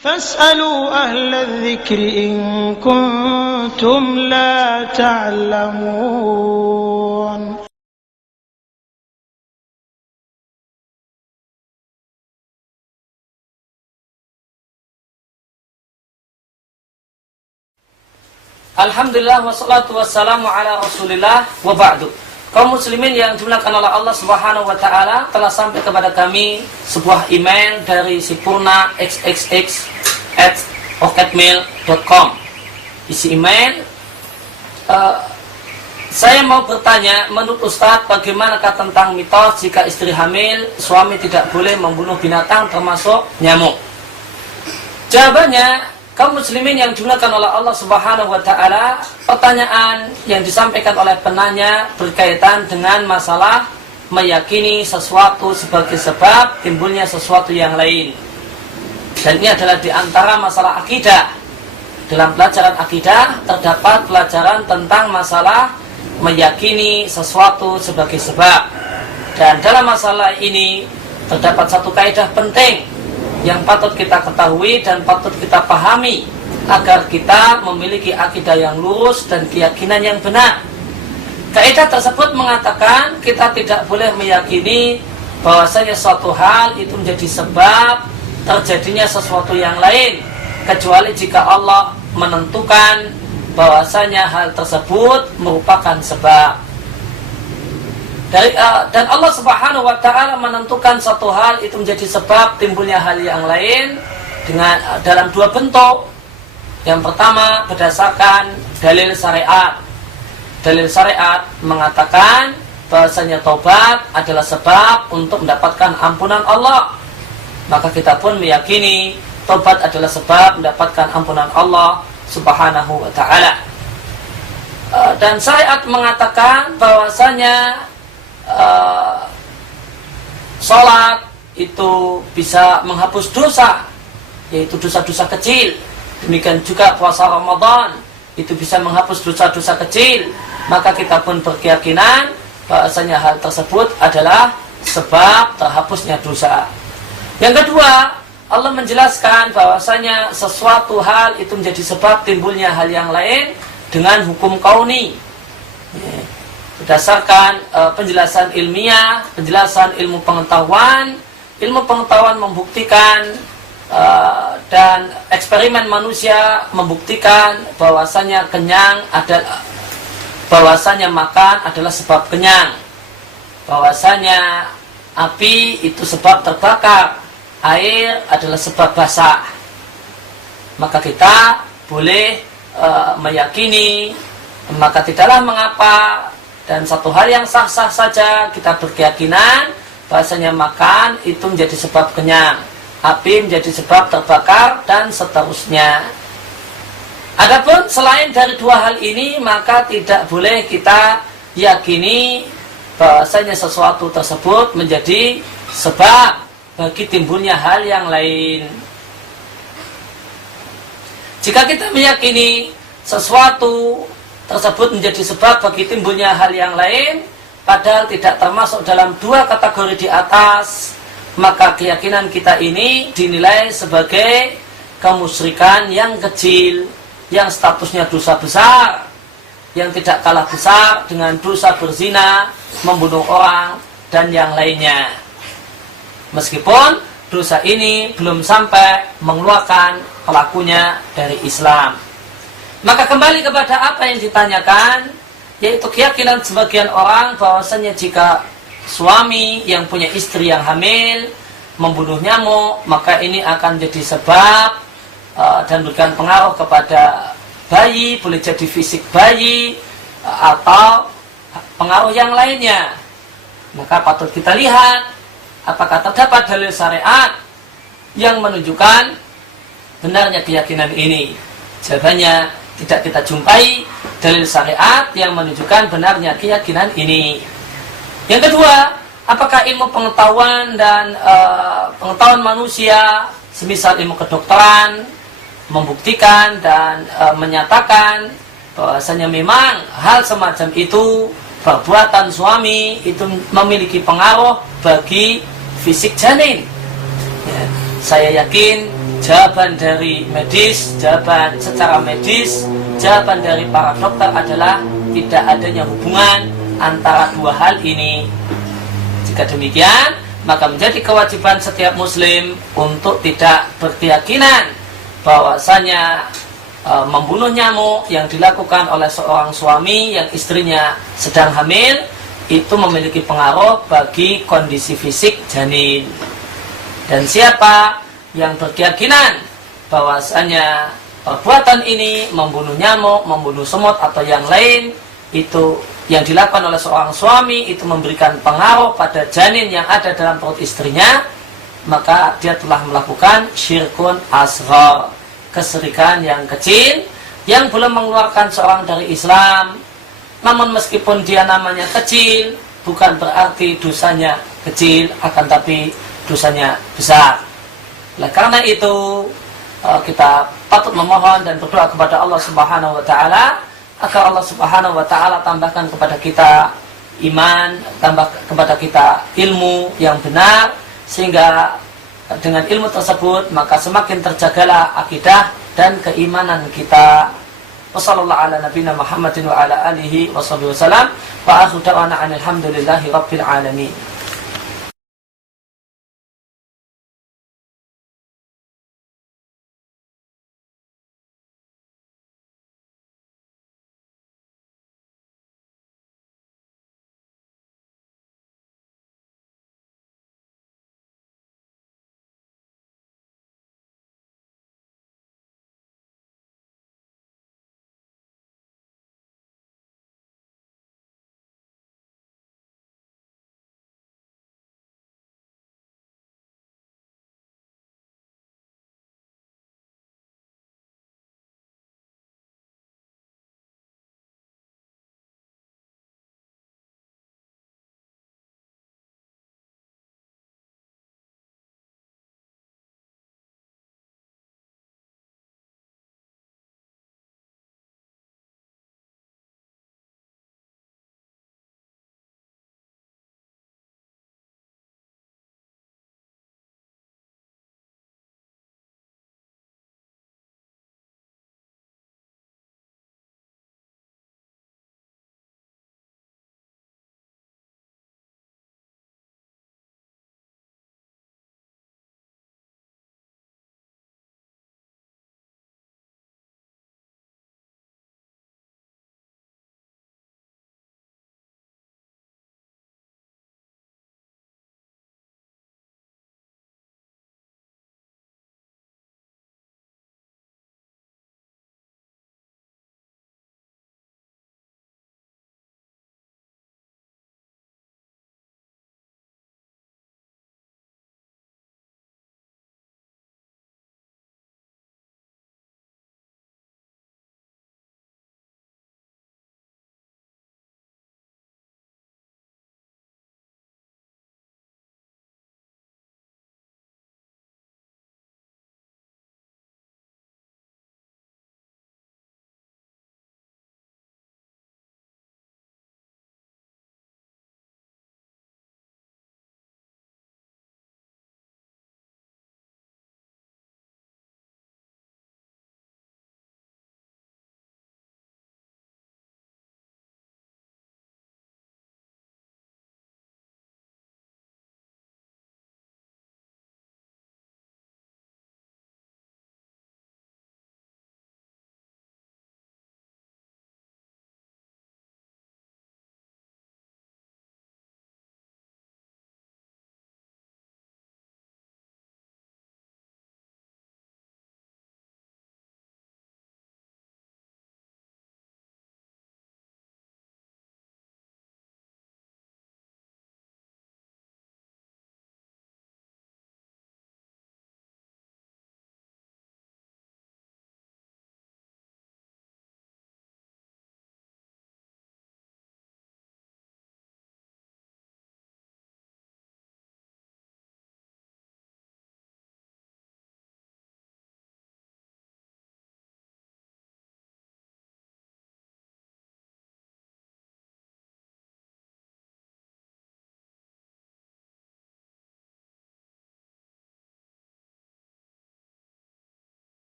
فاسألوا أهل الذكر إن كنتم لا تعلمون. Alhamdulillah wassalatu wassalamu ala rasulillah wa ba'du. Kaum muslimin yang dimuliakan oleh Allah subhanahu wa ta'ala, telah sampai kepada kami sebuah email dari Sipurna xxx@oketmail.com. Isi email, saya mau bertanya, menurut Ustadz, bagaimanakah tentang mitos jika istri hamil, suami tidak boleh membunuh binatang termasuk nyamuk? Jawabannya, kaum muslimin yang dimuliakan oleh Allah subhanahu wa ta'ala, pertanyaan yang disampaikan oleh penanya berkaitan dengan masalah meyakini sesuatu sebagai sebab timbulnya sesuatu yang lain. Dan ini adalah diantara masalah akidah. Dalam pelajaran akidah terdapat pelajaran tentang masalah meyakini sesuatu sebagai sebab. Dan dalam masalah ini terdapat satu kaidah penting yang patut kita ketahui dan patut kita pahami agar kita memiliki akidah yang lurus dan keyakinan yang benar. Kaidah tersebut mengatakan kita tidak boleh meyakini bahwasanya suatu hal itu menjadi sebab terjadinya sesuatu yang lain, kecuali jika Allah menentukan bahwasanya hal tersebut merupakan sebab. Dan Allah subhanahu wa ta'ala menentukan satu hal itu menjadi sebab timbulnya hal yang lain dalam dua bentuk. Yang pertama berdasarkan dalil syariat. Dalil syariat mengatakan bahwasanya taubat adalah sebab untuk mendapatkan ampunan Allah. Maka kita pun meyakini taubat adalah sebab mendapatkan ampunan Allah subhanahu wa ta'ala. Dan syariat mengatakan bahwasanya sholat itu bisa menghapus dosa, yaitu dosa-dosa kecil. Demikian juga puasa Ramadan itu bisa menghapus dosa-dosa kecil. Maka kita pun berkeyakinan bahasanya hal tersebut adalah sebab terhapusnya dosa. Yang kedua, Allah menjelaskan bahwasanya sesuatu hal itu menjadi sebab timbulnya hal yang lain dengan hukum kauni. Berdasarkan penjelasan ilmiah, penjelasan ilmu pengetahuan membuktikan dan eksperimen manusia membuktikan bahwasanya bahwasanya makan adalah sebab kenyang, bahwasanya api itu sebab terbakar, air adalah sebab basah. Maka kita boleh meyakini, maka tidaklah mengapa. Dan satu hal yang sah-sah saja, kita berkeyakinan bahasanya makan itu menjadi sebab kenyang, api menjadi sebab terbakar, dan seterusnya. Adapun selain dari dua hal ini, maka tidak boleh kita yakini bahasanya sesuatu tersebut menjadi sebab bagi timbulnya hal yang lain. Jika kita meyakini sesuatu tersebut menjadi sebab bagi timbulnya hal yang lain, padahal tidak termasuk dalam dua kategori di atas, maka keyakinan kita ini dinilai sebagai kemusyrikan yang kecil, yang statusnya dosa besar, yang tidak kalah besar dengan dosa berzina, membunuh orang, dan yang lainnya. Meskipun dosa ini belum sampai mengeluarkan pelakunya dari Islam. Maka kembali kepada apa yang ditanyakan, yaitu keyakinan sebagian orang bahwasanya jika suami yang punya istri yang hamil membunuh nyamuk, maka ini akan jadi sebab dan berikan pengaruh kepada bayi, boleh jadi fisik bayi atau pengaruh yang lainnya. Maka patut kita lihat apakah terdapat dalil syariat yang menunjukkan benarnya keyakinan ini. Jawabannya, tidak kita jumpai dalil syariat yang menunjukkan benarnya keyakinan ini. Yang kedua, apakah ilmu pengetahuan dan pengetahuan manusia, semisal ilmu kedokteran, membuktikan dan menyatakan bahwasanya memang hal semacam itu, perbuatan suami itu memiliki pengaruh bagi fisik janin. Ya, saya yakin jawaban dari medis, jawaban secara medis, jawaban dari para dokter adalah tidak adanya hubungan antara dua hal ini. Jika demikian, maka menjadi kewajiban setiap muslim untuk tidak berkeyakinan bahwasanya membunuh nyamuk yang dilakukan oleh seorang suami yang istrinya sedang hamil itu memiliki pengaruh bagi kondisi fisik janin. Dan siapa yang berkeyakinan bahwasanya perbuatan ini membunuh nyamuk, membunuh semut atau yang lain itu yang dilakukan oleh seorang suami itu memberikan pengaruh pada janin yang ada dalam perut istrinya, maka dia telah melakukan syirkun asghar, kesyirikan yang kecil yang belum mengeluarkan seorang dari Islam. Namun meskipun dia namanya kecil, bukan berarti dosanya kecil, akan tapi dosanya besar. Oleh karena itu kita patut memohon dan berdoa kepada Allah Subhanahu wa taala agar Allah Subhanahu wa taala tambahkan kepada kita iman, tambah kepada kita ilmu yang benar, sehingga dengan ilmu tersebut maka semakin terjagalah akidah dan keimanan kita. Wassallallahu ala nabiyina Muhammadin wa ala alihi wa sahbihi wasallam wa akhiru da'wana alhamdulillahi rabbil alamin.